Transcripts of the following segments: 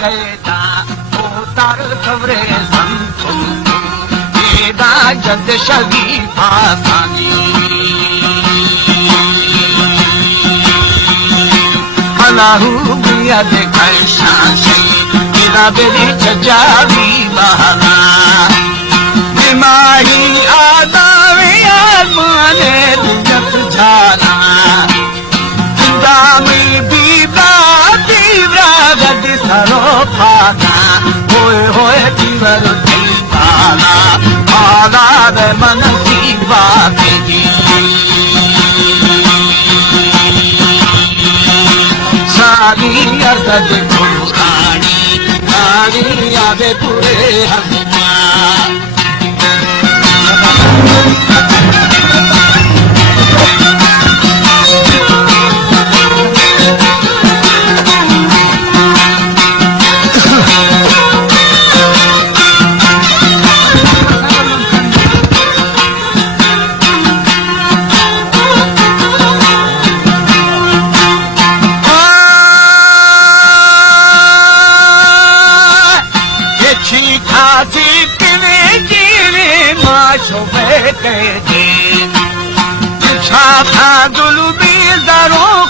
कैदा उतार खबरे संतो एदा जद शरीफा सानी अलाहू बिया दे कैसा एदा बेरी चजावी बहाना माही आदावे आसमाने दुजत झाना दामी बीबा तीव्रा गद सरो फाना होए होए तीवर दीवाना आला दे मन सीवा के सारी अर्द पुरानी सारी यादें पूरे हमा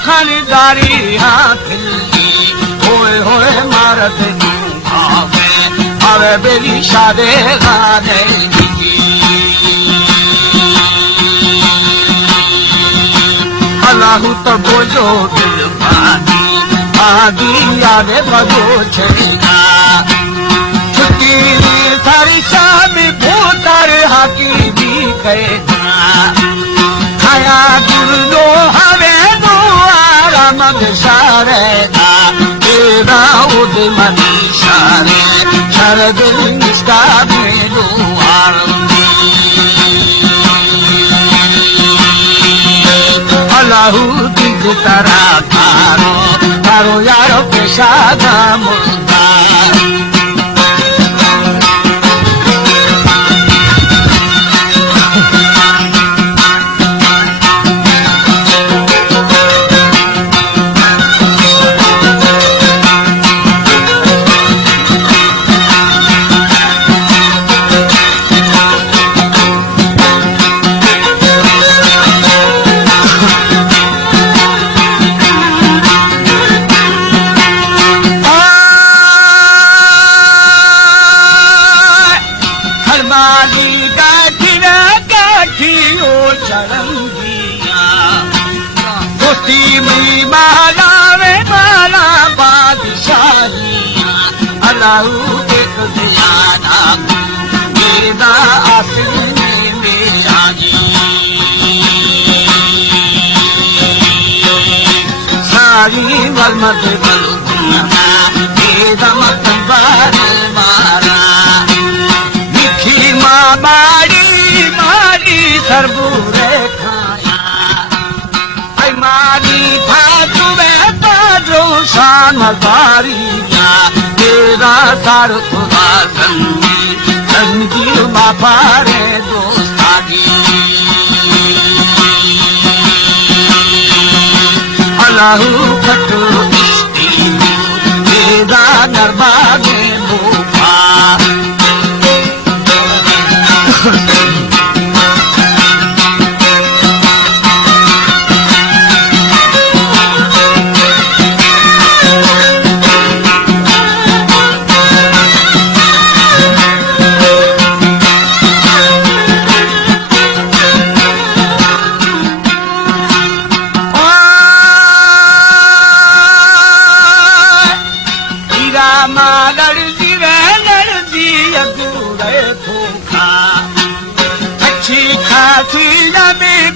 खरीदारी होए होए मारत अरे बेरी शादे गाने अल्लाहू तो बोझो दिल पानी आदि यादे भगो छेगा छुट्टी सारी शाम भूतर हाकी भी कहना खाया दुर्लो हवे मग सारे तेरा उद मनी सारे शरद निष्ठा मेरू अल्लाहू दिल तरा तारो तारो यारो पेशा मुर्दा अल्लाहू एक दियाना मेरा आसमी में जानी सारी वलमत बलुना मेरा मतबार मारा मिठी माँ मारी मारी सरबूरे खाया ऐ मारी था तुम्हें ताजो शान बारिया तेरा सार खुदा संजीव माफारे दोस्तागी अल्लाहू खटो इश्ती तेरा नरबागे मुफा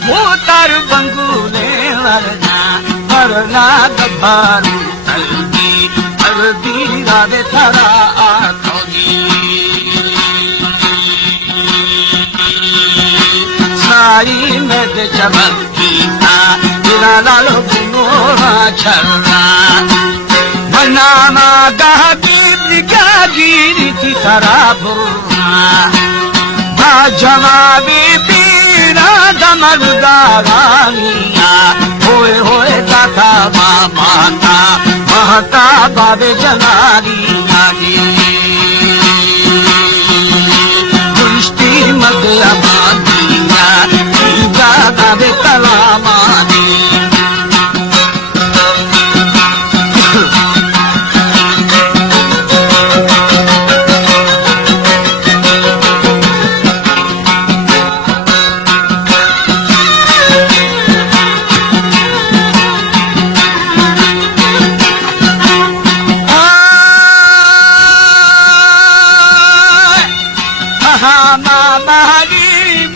भूतर बंगूले वरना गभारू तलगी हल्दी राधे थरा आखोगी सारी में चमकी था तेरा लालो गुनोरा छलना बनाना गाती क्या गिरी थी थरा बुरा जवाबी पीरा दमरदारानिया होए दादा माता महता बाबे जनारी नारी दृष्टि मध्य मानिया तीजा गावे कलामानी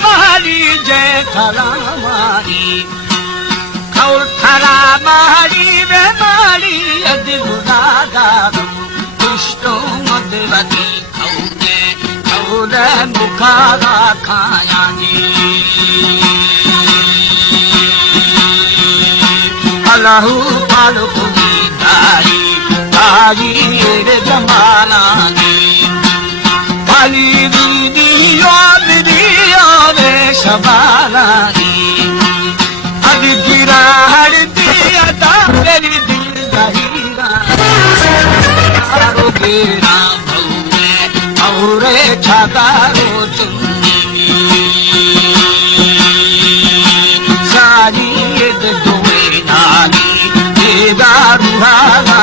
मारी जय खलामारी खौर खरा मारी वे मारी अदिगुनागारू दुष्टो मदवती खौरे मुखारा खायानी अल्लाहु पालुकुनी दारी रे जमानानी पाली शबानी अब गिरा हर दिया मेरी दिल दहीरा गेरा भौरे छातारो चुन्नी सारी दोए नाली तेरा रुहागा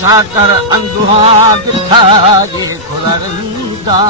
छाकर अंधुआ दिखा ये खुलरंदा